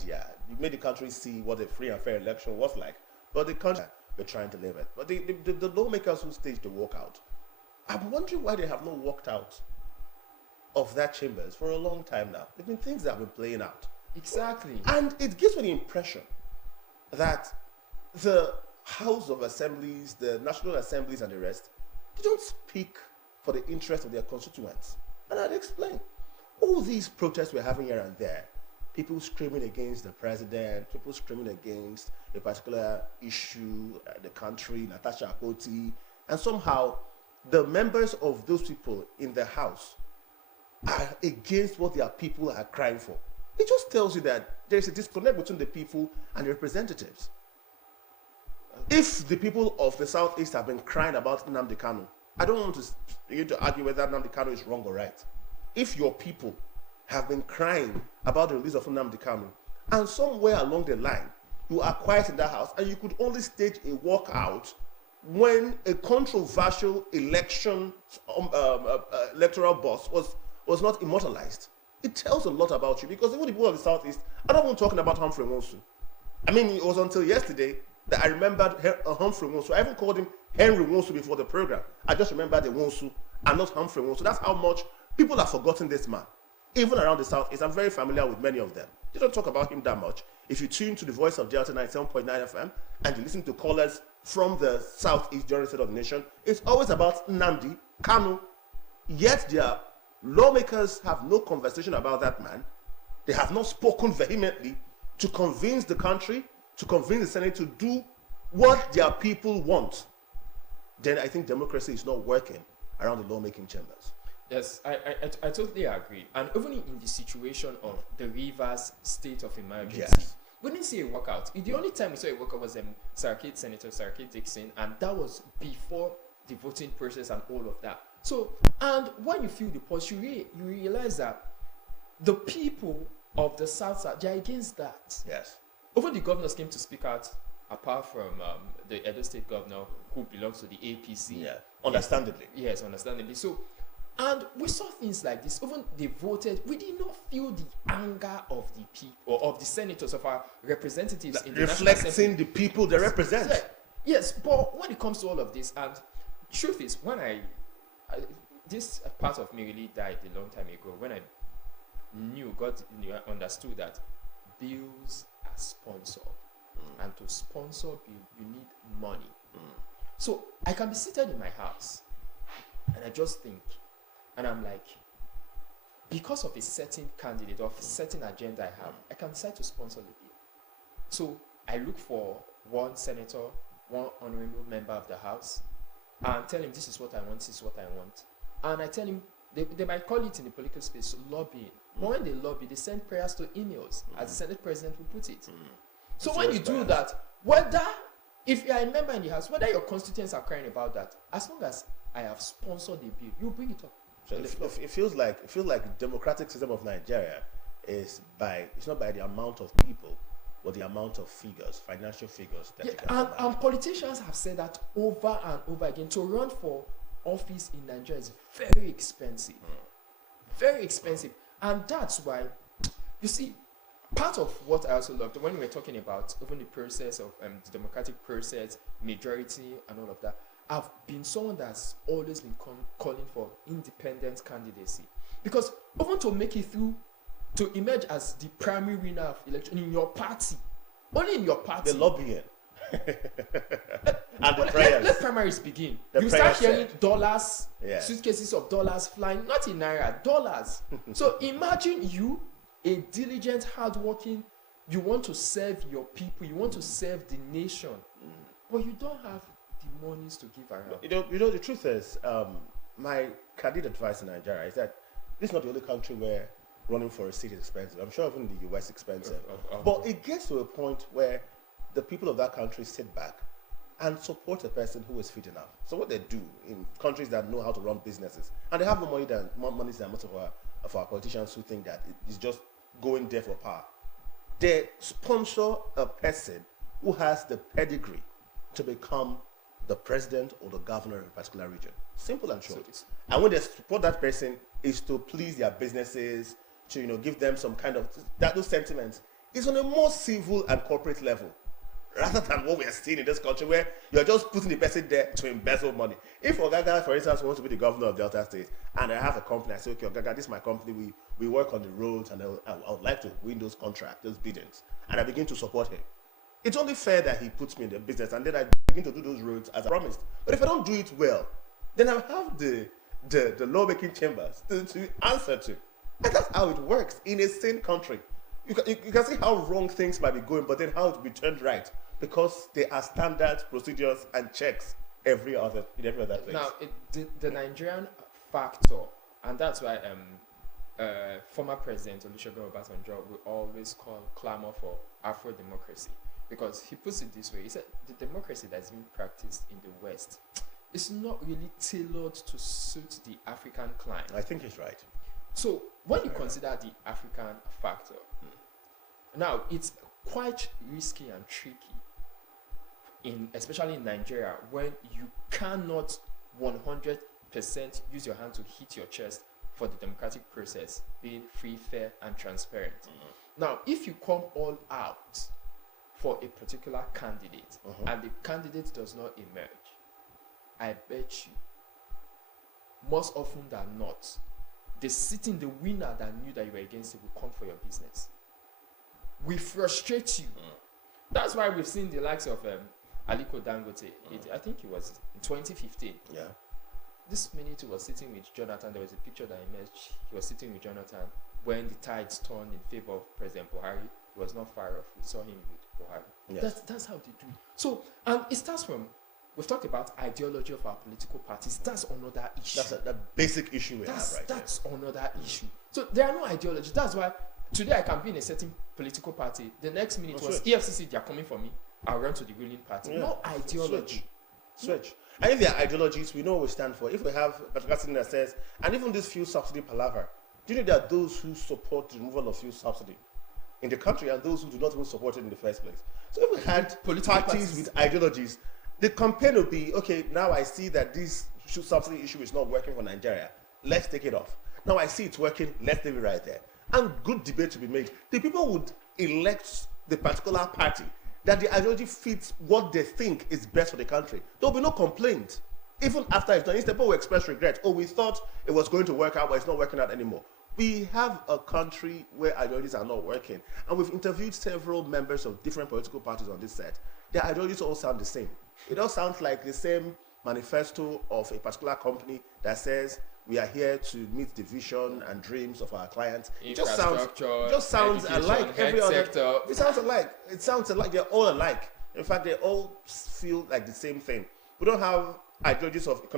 idea. You made the country see what a free and fair election was like. But the country we're trying to live it. But the lawmakers who staged the walkout, I'm wondering why they have not walked out of that chambers for a long time now. There have been things that have been playing out. Exactly. And it gives me the impression that the House of Assemblies, the National Assemblies and the rest, they don't speak for the interest of their constituents. And I'd explain. All these protests we're having here and there, people screaming against the president, people screaming against a particular issue, the country, Natasha Akpoti, and somehow the members of those people in the House are against what their people are crying for. It just tells you that there is a disconnect between the people and the representatives. If the people of the Southeast have been crying about Nnamdi Kanu, I don't want to begin to argue whether Nnamdi Kanu is wrong or right. If your people have been crying about the release of Nnamdi Kanu, and somewhere along the line, you are quiet in that house, and you could only stage a walkout when a controversial electoral boss was not immortalized. It tells a lot about you, because even the people of the Southeast are not even talking about Humphrey Nwosu. I mean, it was until yesterday that I remembered Humphrey Nwosu. I even called him Henry Nwosu before the program. I just remembered the Nwosu and not Humphrey Nwosu. That's how much people have forgotten this man. Even around the Southeast, I'm very familiar with many of them. They don't talk about him that much. If you tune to the voice of Delta 97.9 FM and you listen to callers from the Southeast during the State of the Nation, it's always about Nnamdi Kanu. Yet their lawmakers have no conversation about that man. They have not spoken vehemently to convince the country, to convince the Senate to do what their people want. Then I think democracy is not working around the lawmaking chambers. Yes, I totally agree. And even in the situation of the Rivers state of emergency, Yes. we didn't see a walkout. The only time we saw a walkout was Senator Sarkit Dixon, and that was before the voting process and all of that. So, and when you feel the pulse, you realize that the people of the South, they're against that. Yes. Even the governors came to speak out, apart from the Edo State governor who belongs to the APC. Yeah. Understandably. Yes, understandably. So, and we saw things like this. Even they voted, we did not feel the anger of the people, of the senators, of our representatives in the National Assembly. Reflecting the people they represent. Yeah. Yes, but when it comes to all of this, and truth is, when I this part of me really died a long time ago, when I understood that bills are sponsored. And to sponsor bill, you need money. So I can be seated in my house and I just think, and I'm like, because of a certain candidate or a certain agenda I have, I can decide to sponsor the bill. So I look for one senator, one honorable member of the House, and tell him this is what I want, this is what I want. And I tell him, they might call it in the political space lobbying. But when they lobby, they send prayers to emails, as the Senate President will put it. So when you do that, whether, if you are a member in the House, whether your constituents are crying about that, as long as I have sponsored the bill, you bring it up. So it feels like the democratic system of Nigeria is it's not by the amount of people, but the amount of figures, financial figures. That and politicians have said that over and over again. To run for office in Nigeria is very expensive. Very expensive. And that's why, you see, part of what I also loved when we were talking about even the process of the democratic process, majority, and all of that, I've been someone that's always been calling for independent candidacy. Because even to make it through, to emerge as the primary winner of election in your party, only in your party. The lobbying. And the prayers. Let primaries begin. The You start prayers hearing dollars, Yeah. suitcases of dollars flying, not in naira, dollars. So imagine you, a diligent, hardworking, you want to serve your people, you want to serve the nation, but you don't have the monies to give around. You know, the truth is, my candid advice in Nigeria is that this is not the only country where running for a seat is expensive. I'm sure even the US is expensive. But it gets to a point where the people of that country sit back and support a person who is fit enough. So what they do in countries that know how to run businesses, and they have more money than most of our politicians who think that it's just going there for power. They sponsor a person who has the pedigree to become the president or the governor of a particular region. Simple and short. And when they support that person, is to please their businesses, to give them some kind of those sentiments. is on a more civil and corporate level, rather than what we are seeing in this country where you're just putting the person there to embezzle money. If Ogaga, for instance, wants to be the governor of Delta State, and I have a company, I say, okay, Ogaga, this is my company, we work on the roads, and I would like to win those contracts, those biddings, and I begin to support him. It's only fair that he puts me in the business, and then I begin to do those roads as I promised. But if I don't do it well, then I have the lawmaking chambers to answer to. And that's how it works in a sane country. You can see how wrong things might be going, but then how it will be turned right, because there are standards, procedures, and checks in every other place. Now, the Nigerian factor, and that's why former President Olusegun Obasanjo will always clamor for Afro-democracy, because he puts it this way: he said the democracy that's being practiced in the West is not really tailored to suit the African client. I think he's right. So when you consider the African factor, now it's quite risky and tricky, especially in Nigeria, when you cannot 100% use your hand to hit your chest for the democratic process being free, fair, and transparent. Now, if you come all out for a particular candidate and the candidate does not emerge, I bet you, most often than not, the winner that knew that you were against it will come for your business. We frustrate you. That's why we've seen the likes of Aliko Dangote. I think it was in 2015. Yeah. This minute he was sitting with Jonathan. There was a picture that emerged. He was sitting with Jonathan when the tides turned in favor of President Buhari. He was not far off. We saw him with Buhari. Yes. That's how they do it. So, and it starts from, we've talked about ideology of our political parties. That's another issue. That's a basic issue we have right there. That's another issue. So there are no ideology. That's why today I can be in a certain political party. The next minute was EFCC, they are coming for me. I'll run to the ruling party. No ideology. Switch. And if there are ideologies, we know what we stand for. If we have a particular thing that says, and even this fuel subsidy palaver, do you know there are those who support the removal of fuel subsidy in the country and those who do not even support it in the first place? So if we had parties with ideologies, the campaign would be, okay, now I see that this fuel subsidy issue is not working for Nigeria. Let's take it off. Now I see it's working. Let's leave it right there. And good debate to be made. The people would elect the particular party that the ideology fits what they think is best for the country. There will be no complaint. Even after it's done, instead people will express regret. Oh, we thought it was going to work out, but it's not working out anymore. We have a country where ideologies are not working. And we've interviewed several members of different political parties on this set. Their ideologies all sound the same. It all sounds like the same manifesto of a particular company that says we are here to meet the vision and dreams of our clients. It just sounds alike. Every other sector. It sounds alike. It sounds alike. They're all alike. In fact, they all feel like the same thing. We don't have ideologies of economic